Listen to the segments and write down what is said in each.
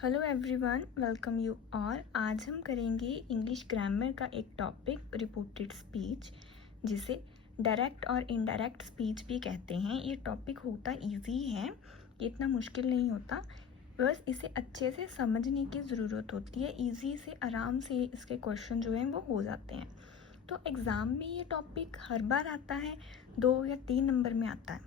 Hello everyone, welcome you all. आज हम करेंगे इंग्लिश ग्रामर का एक टॉपिक रिपोर्टेड स्पीच, जिसे डायरेक्ट और इनडायरेक्ट स्पीच भी कहते हैं। ये टॉपिक होता इजी है, ये इतना मुश्किल नहीं होता, बस इसे अच्छे से समझने की ज़रूरत होती है। इजी से आराम से इसके क्वेश्चन जो हैं वो हो जाते हैं। तो एग्ज़ाम में ये टॉपिक हर बार आता है, 2 या 3 नंबर में आता है,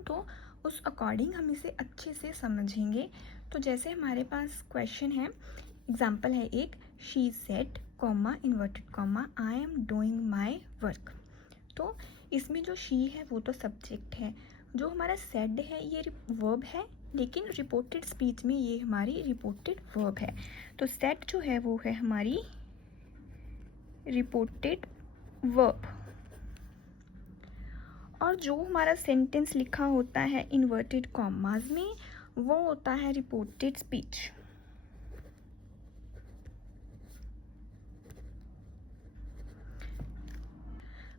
तो उस अकॉर्डिंग हम इसे अच्छे से समझेंगे। तो जैसे हमारे पास क्वेश्चन है, एग्जाम्पल है एक, she said comma inverted comma I am doing my work. तो इसमें जो शी है वो तो सब्जेक्ट है, जो हमारा सेड है ये वर्ब है, लेकिन रिपोर्टेड स्पीच में ये हमारी रिपोर्टेड वर्ब है। तो सेड जो है वो है हमारी रिपोर्टेड वर्ब, और जो हमारा सेंटेंस लिखा होता है इन्वर्टेड कॉमास में वो होता है रिपोर्टेड स्पीच।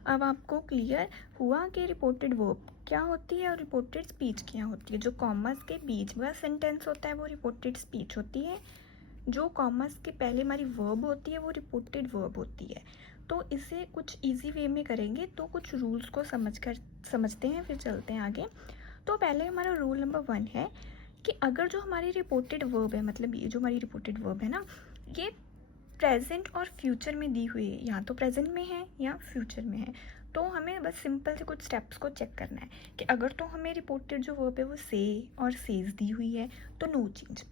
अब आपको क्लियर हुआ कि रिपोर्टेड वर्ब क्या होती है और रिपोर्टेड स्पीच क्या होती है। जो कॉमास के बीच में सेंटेंस होता है वो रिपोर्टेड स्पीच होती है, जो कॉमास के पहले हमारी वर्ब होती है वो रिपोर्टेड वर्ब होती है। तो इसे कुछ इजी वे में करेंगे, तो कुछ रूल्स को समझते हैं, फिर चलते हैं आगे। तो पहले हमारा रूल नंबर 1 है कि अगर जो हमारी रिपोर्टेड वर्ब है, मतलब ये जो हमारी रिपोर्टेड वर्ब है ना, ये प्रेजेंट और फ्यूचर में दी हुई है, या तो प्रेजेंट में है या फ्यूचर में है, तो हमें बस सिंपल से कुछ स्टेप्स को चेक करना है कि अगर तो हमें रिपोर्टेड जो वर्ब है वो से और सेज दी हुई है तो नो चेंज।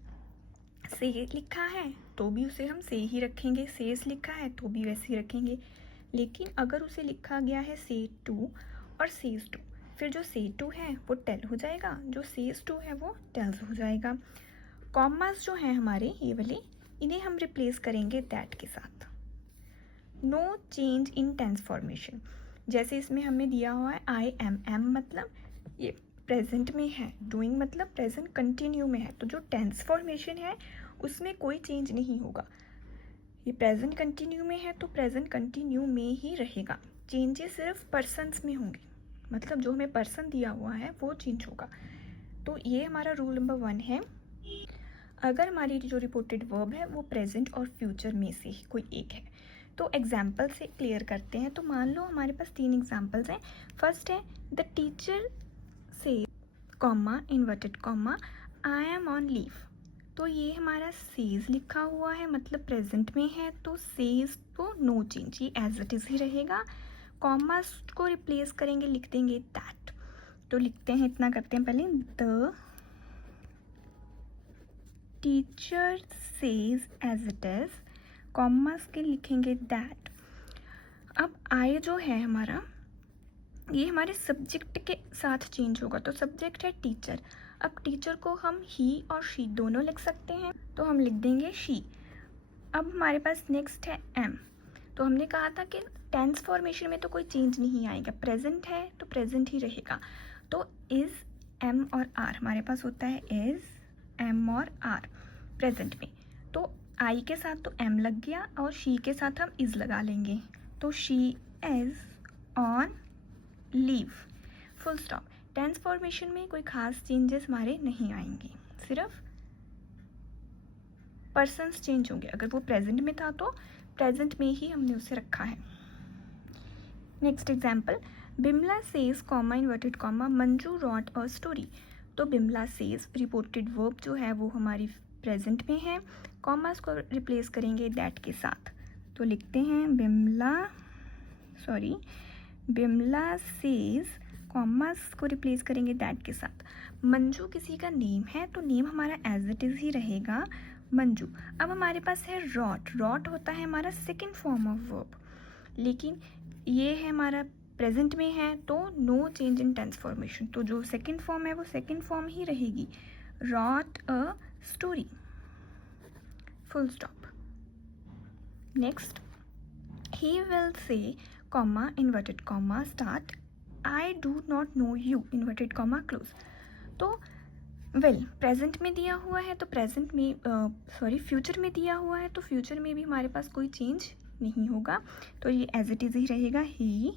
से लिखा है तो भी उसे हम से ही रखेंगे, सेज लिखा है तो भी वैसे ही रखेंगे। लेकिन अगर उसे लिखा गया है से टू और सेज टू, फिर जो से टू है वो टेल हो जाएगा, जो सेज टू है वो टेल्स हो जाएगा। कॉमास जो है हमारे ये वाले, इन्हें हम रिप्लेस करेंगे दैट के साथ। No change in tense formation, जैसे इसमें हमें दिया हुआ है आई एम मतलब ये प्रेजेंट में है, डूइंग मतलब प्रेजेंट कंटिन्यू में है, तो जो टेंस फॉर्मेशन है उसमें कोई चेंज नहीं होगा। ये प्रेजेंट कंटिन्यू में है तो प्रेजेंट कंटिन्यू में ही रहेगा, चेंजेस सिर्फ पर्सन्स में होंगे, मतलब जो हमें पर्सन दिया हुआ है वो चेंज होगा। तो ये हमारा रूल नंबर 1 है। अगर हमारी जो रिपोर्टेड वर्ब है वो प्रेजेंट और फ्यूचर में से ही कोई एक है, तो एग्जाम्पल से क्लियर करते हैं। तो मान लो हमारे पास 3 एग्जाम्पल्स हैं। फर्स्ट है द टीचर से comma inverted comma I M on leave. तो ये हमारा सेज लिखा हुआ है, मतलब प्रेजेंट में है, तो सेज तो नो चेंज, ये एज इट इज़ ही रहेगा। कॉमास को रिप्लेस करेंगे, लिख देंगे दैट। तो लिखते हैं, इतना करते हैं पहले, the teacher says as it is, commas के लिखेंगे दैट। अब आई जो है हमारा, ये हमारे सब्जेक्ट के साथ चेंज होगा, तो सब्जेक्ट है टीचर। अब टीचर को हम ही और शी दोनों लिख सकते हैं, तो हम लिख देंगे शी। अब हमारे पास नेक्स्ट है एम। तो हमने कहा था कि टेंस फॉर्मेशन में तो कोई चेंज नहीं आएगा, प्रेजेंट है तो प्रेजेंट ही रहेगा। तो इज, एम और आर हमारे पास होता है इज, एम और आर प्रेजेंट में। तो आई के साथ तो एम लग गया और शी के साथ हम इज लगा लेंगे, तो she is on leave, full stop. Tense formation में कोई खास चेंजेस हमारे नहीं आएंगे, सिर्फ पर्सन्स चेंज होंगे। अगर वो प्रेजेंट में था तो प्रेजेंट में ही हमने उसे रखा है। Next example, Bimla says comma inverted comma Manju wrote a story. तो बिमला सेज रिपोर्टेड वर्ब जो है वो हमारी प्रेजेंट में है, कॉमास को रिप्लेस करेंगे दैट के साथ। तो लिखते हैं बिमला सेज, कॉमास को रिप्लेस करेंगे दैट के साथ। मंजू किसी का नेम है तो नेम हमारा एज इट इज़ ही रहेगा, मंजू। अब हमारे पास है रॉट। रॉट होता है हमारा सेकेंड फॉर्म ऑफ वर्ब, लेकिन ये है हमारा प्रेजेंट में है तो no change in tense formation, तो जो सेकेंड फॉर्म है वो सेकेंड फॉर्म ही रहेगी, rot a story, full stop. Next, he will say comma inverted comma start I do not know you inverted comma close. तो well present में दिया हुआ है तो प्रेजेंट में, फ्यूचर में दिया हुआ है तो फ्यूचर में भी हमारे पास कोई चेंज नहीं होगा, तो ये एज इट इज़ ही रहेगा, ही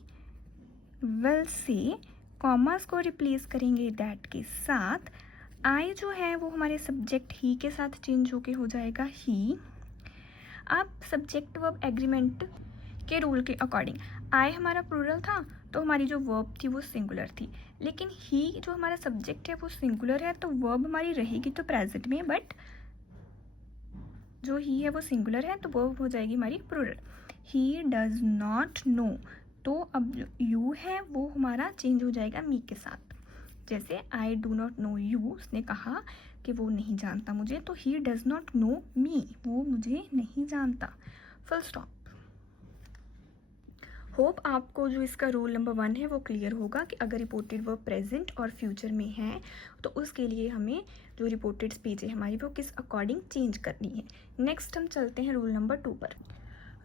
विल से, कॉमास को रिप्लेस करेंगे दैट के साथ, आई जो है वो हमारे सब्जेक्ट ही के साथ चेंज होके हो जाएगा ही। अब सब्जेक्ट वर्ब एग्रीमेंट के रूल के अकॉर्डिंग आई हमारा प्लूरल था तो हमारी जो वर्ब थी वो सिंगुलर थी, लेकिन ही जो हमारा सब्जेक्ट है वो सिंगुलर है तो वर्ब हमारी रहेगी तो प्रेजेंट में, बट जो ही है वो सिंगुलर है तो वर्ब हो जाएगी हमारी plural. He does not know, तो अब जो यू है वो हमारा चेंज हो जाएगा मी के साथ। जैसे I do not know you, उसने कहा कि वो नहीं जानता मुझे, तो ही डज नॉट नो मी, वो मुझे नहीं जानता। Full stop. होप आपको जो इसका रूल नंबर 1 है वो क्लियर होगा कि अगर रिपोर्टेड वर्ब प्रेजेंट और फ्यूचर में है तो उसके लिए हमें जो रिपोर्टेड स्पीच है हमारी वो किस अकॉर्डिंग चेंज करनी है। नेक्स्ट हम चलते हैं रूल नंबर 2 पर।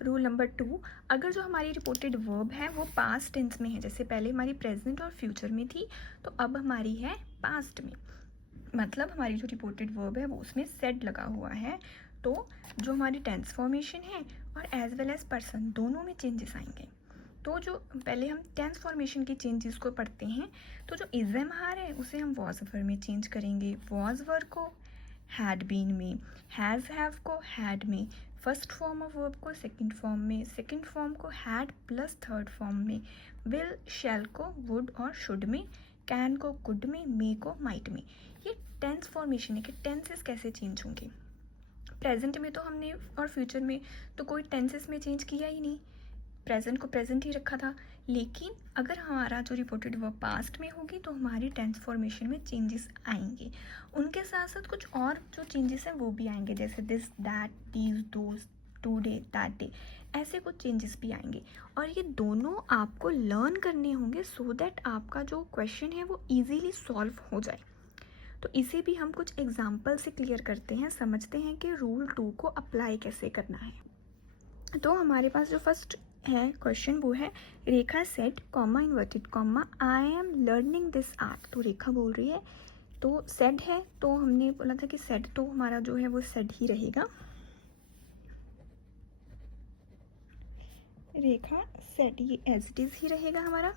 रूल नंबर 2, अगर जो हमारी रिपोर्टेड वर्ब है वो पास्ट टेंस में है, जैसे पहले हमारी प्रेजेंट और फ्यूचर में थी तो अब हमारी है पास्ट में, मतलब हमारी जो रिपोर्टेड वर्ब है वो उसमें सेड लगा हुआ है, तो जो हमारी टेंस फॉर्मेशन है और एज वेल एज पर्सन दोनों में चेंजेस आएंगे। तो जो पहले हम टेंस फॉर्मेशन की चेंजेस को पढ़ते हैं, तो जो इज एम आर है उसे हम वॉज वर्ब में चेंज करेंगे, वॉज वर्ब को हैड बीन में, हैज़ हैव को हैड में, फर्स्ट फॉर्म ऑफ वर्ब को सेकंड फॉर्म में, सेकंड फॉर्म को हैड प्लस थर्ड फॉर्म में, विल शैल को वुड और शुड में, कैन को कुड में, मे को माइट में। ये टेंस फॉर्मेशन है कि टेंसेस कैसे चेंज होंगे। प्रेजेंट में तो हमने और फ्यूचर में तो कोई टेंसेस में चेंज किया ही नहीं, प्रेजेंट को प्रेजेंट ही रखा था, लेकिन अगर हमारा जो रिपोर्टेड वर्ब पास्ट में होगी तो हमारी टेंस फॉर्मेशन में चेंजेस आएंगे। उनके साथ साथ कुछ और जो चेंजेस हैं वो भी आएंगे, जैसे this, that, these, those, today, that day, ऐसे कुछ चेंजेस भी आएंगे और ये दोनों आपको लर्न करने होंगे सो दैट आपका जो क्वेश्चन है वो इजीली सॉल्व हो जाए। तो इसे भी हम कुछ एग्जाम्पल से क्लियर करते हैं, समझते हैं कि रूल 2 को अप्लाई कैसे करना है। तो हमारे पास जो फर्स्ट है क्वेश्चन वो है, Rekha said comma inverted comma I am learning this art. तो रेखा बोल रही है, तो सेड है तो हमने बोला था कि सेड तो हमारा जो है वो सेड ही रहेगा, रेखा सेड ये एज इट इज ही रहेगा हमारा।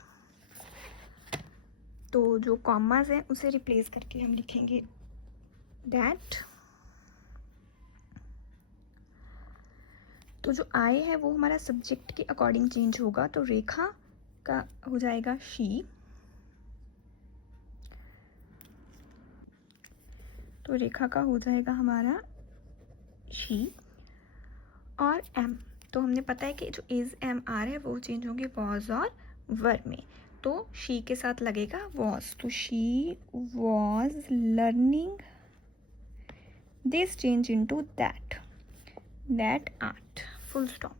तो जो कॉमास है उसे रिप्लेस करके हम लिखेंगे दैट। तो जो आई है वो हमारा सब्जेक्ट के अकॉर्डिंग चेंज होगा, तो रेखा का हो जाएगा शी, तो रेखा का हो जाएगा हमारा शी। और एम, तो हमने पता है कि जो इज एम आर है वो चेंज होंगे वॉज और वर में, तो शी के साथ लगेगा वॉज, तो she was learning this change into that art, full stop.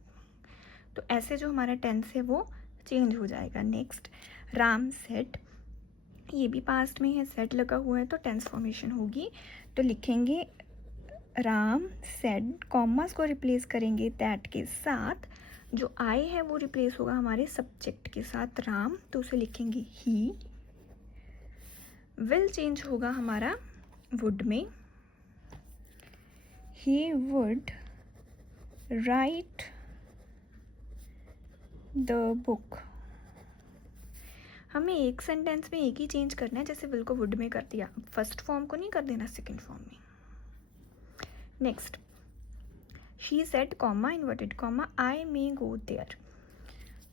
तो ऐसे जो हमारा टेंस है वो चेंज हो जाएगा। नेक्स्ट, राम सेड, ये भी पास्ट में है, सेड लगा हुआ है तो टेंस फॉर्मेशन होगी, तो लिखेंगे राम सेड, कॉमास को रिप्लेस करेंगे दैट के साथ, जो आई है वो रिप्लेस होगा हमारे सब्जेक्ट के साथ राम, तो उसे लिखेंगे ही। विल चेंज होगा हमारा वुड में, he would write the book. हमें एक सेंटेंस में एक ही चेंज करना है, जैसे विल को वुड में कर दिया, फर्स्ट फॉर्म को नहीं कर देना सेकंड फॉर्म में। Next, she said comma inverted comma I may go there,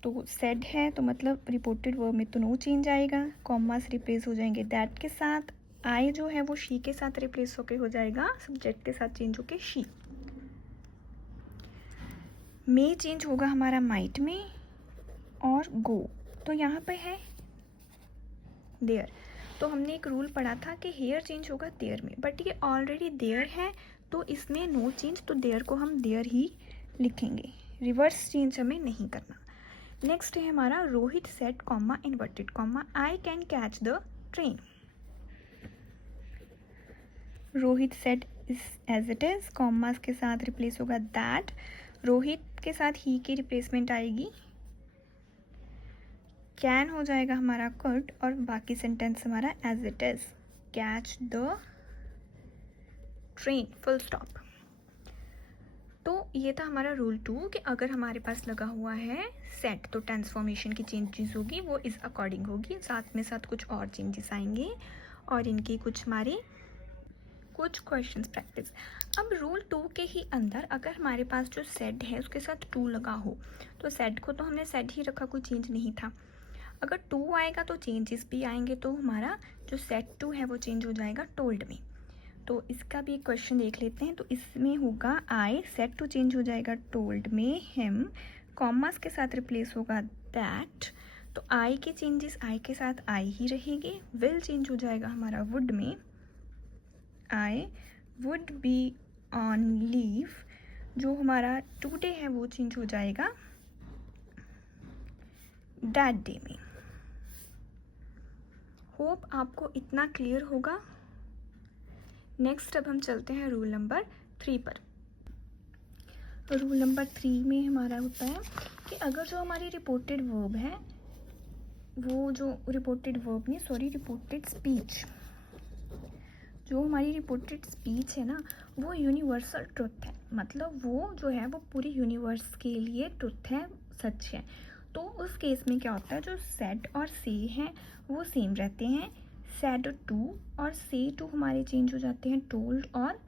तो सेड है तो मतलब रिपोर्टेड वर्ब में तो नो चेंज आएगा, कॉमास रिप्लेस हो जाएंगे दैट के साथ, आई जो है वो शी के साथ रिप्लेस होके हो जाएगा सब्जेक्ट के साथ चेंज होके शी। मे चेंज होगा हमारा माइट में, और गो तो यहाँ पे है देयर, तो हमने एक रूल पढ़ा था कि हेयर चेंज होगा देयर में, बट ये ऑलरेडी देयर है तो इसमें नो चेंज, तो देयर को हम देयर ही लिखेंगे, रिवर्स चेंज हमें नहीं करना। नेक्स्ट है हमारा Rohit said comma inverted comma I can catch the train, Rohit said is as it is, commas के साथ रिप्लेस होगा दैट, रोहित के साथ ही की रिप्लेसमेंट आएगी, कैन हो जाएगा हमारा कुड, और बाकी सेंटेंस हमारा as it is, catch the train, full stop. तो ये था हमारा रूल 2 कि अगर हमारे पास लगा हुआ है सेट तो ट्रांसफॉर्मेशन की चेंजेस होगी वो इस अकॉर्डिंग होगी, साथ में साथ कुछ और चेंजेस आएंगे और इनकी कुछ हमारी कुछ क्वेश्चंस प्रैक्टिस। अब रूल 2 के ही अंदर अगर हमारे पास जो सेड है उसके साथ टू लगा हो, तो सेड को तो हमने सेड ही रखा, कोई चेंज नहीं था। अगर टू आएगा तो चेंजेस भी आएंगे, तो हमारा जो सेट टू है वो चेंज हो जाएगा टोल्ड में। तो इसका भी एक क्वेश्चन देख लेते हैं। तो इसमें होगा आई, सेट टू चेंज हो जाएगा टोल्ड में, हिम, कॉमास के साथ रिप्लेस होगा दैट। तो आई के चेंजेस आई के साथ आई ही रहेगी। विल चेंज हो जाएगा हमारा वुड में, I would be on leave. जो हमारा टुडे है वो चेंज हो जाएगा दैट डे में। होप आपको इतना क्लियर होगा। नेक्स्ट अब हम चलते हैं रूल नंबर 3 पर। रूल नंबर 3 में हमारा होता है कि अगर जो हमारी रिपोर्टेड वर्ब है, वो जो रिपोर्टेड स्पीच, जो हमारी रिपोर्टेड स्पीच है ना, वो यूनिवर्सल ट्रुथ है। मतलब वो जो है वो पूरी यूनिवर्स के लिए ट्रुथ है, सच है। तो उस केस में क्या होता है, जो सेड और से हैं वो सेम रहते हैं। सेड टू और से टू हमारे चेंज हो जाते हैं टोल्ड और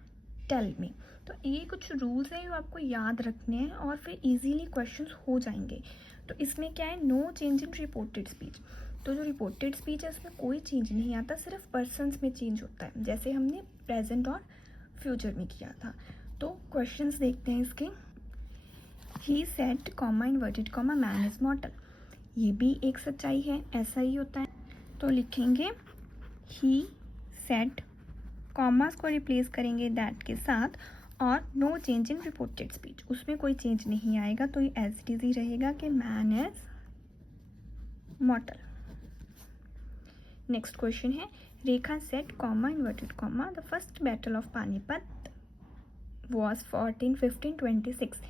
टेल में। तो ये कुछ रूल्स हैं जो आपको याद रखने हैं और फिर इजीली क्वेश्चंस हो जाएंगे। तो इसमें क्या है, no change in reported speech. तो जो रिपोर्टेड स्पीच है उसमें कोई चेंज नहीं आता, सिर्फ पर्सन्स में चेंज होता है, जैसे हमने प्रेजेंट और फ्यूचर में किया था। तो क्वेश्चंस देखते हैं इसके। He said comma inverted comma man is मॉर्टल। ये भी एक सच्चाई है, ऐसा ही होता है। तो लिखेंगे ही सेड, कॉमास को रिप्लेस करेंगे दैट के साथ, और no change in reported speech, उसमें कोई चेंज नहीं आएगा। तो ये एज इट इज ही रहेगा कि man is mortal. Next question है, Rekha said comma inverted comma the first battle of Panipat was fought in 1526।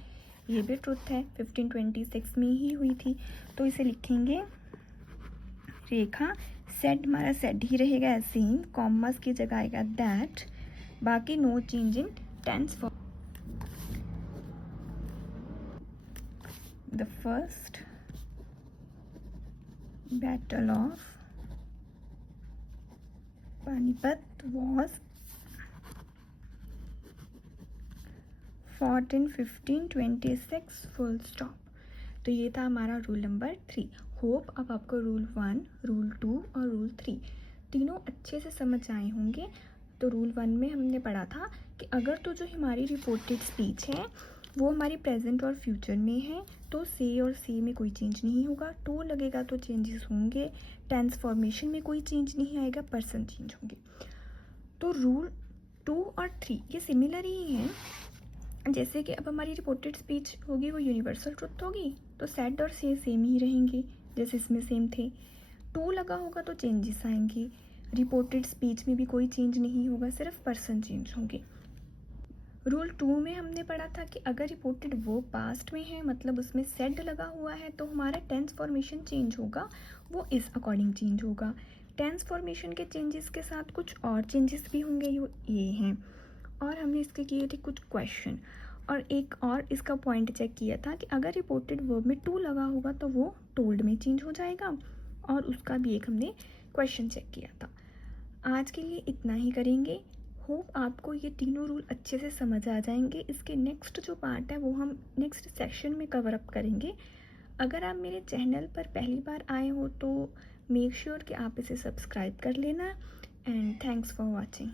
ये भी ट्रुथ है, 1526 में ही हुई थी। तो इसे लिखेंगे रेखा सेड, हमारा सेड ही रहेगा ऐसे ही, कॉमर्स की जगह आएगा दैट, बाकी no change in tense for the first battle of Panipat was fought in 1526 full stop. तो ये था हमारा रूल नंबर 3। होप अब आपको रूल 1, रूल 2 और रूल 3 तीनों अच्छे से समझ आए होंगे। तो रूल 1 में हमने पढ़ा था कि अगर तो जो हमारी रिपोर्टेड स्पीच है वो हमारी प्रेजेंट और फ्यूचर में है, तो से और से में कोई चेंज नहीं होगा। टू लगेगा तो चेंजेस होंगे, टेंस फॉर्मेशन में कोई चेंज नहीं आएगा, पर्सन चेंज होंगे। तो रूल 2 और 3 ये सिमिलर ही हैं। जैसे कि अब हमारी रिपोर्टेड स्पीच होगी वो यूनिवर्सल ट्रुथ होगी, तो सेड और से सेम ही रहेंगे जैसे इसमें सेम थे। टू लगा होगा तो चेंजेस आएंगे। रिपोर्टेड स्पीच में भी कोई चेंज नहीं होगा, सिर्फ पर्सन चेंज होंगे। रूल 2 में हमने पढ़ा था कि अगर रिपोर्टेड वो पास्ट में है, मतलब उसमें सेड लगा हुआ है, तो हमारा टेंस फॉर्मेशन चेंज होगा, वो इस अकॉर्डिंग चेंज होगा। टेंस फॉर्मेशन के चेंजेस के साथ कुछ और चेंजेस भी होंगे, ये हैं। और हमने इसके किए थे कुछ क्वेश्चन, और एक और इसका पॉइंट चेक किया था कि अगर रिपोर्टेड वर्ब में टू लगा होगा तो वो टोल्ड में चेंज हो जाएगा, और उसका भी एक हमने क्वेश्चन चेक किया था। आज के लिए इतना ही करेंगे। होप आपको ये तीनों रूल अच्छे से समझ आ जाएंगे। इसके नेक्स्ट जो पार्ट है वो हम नेक्स्ट सेक्शन में कवर अप करेंगे। अगर आप मेरे चैनल पर पहली बार आए हो तो मेक श्योर कि आप इसे सब्सक्राइब कर लेना। And thanks for watching.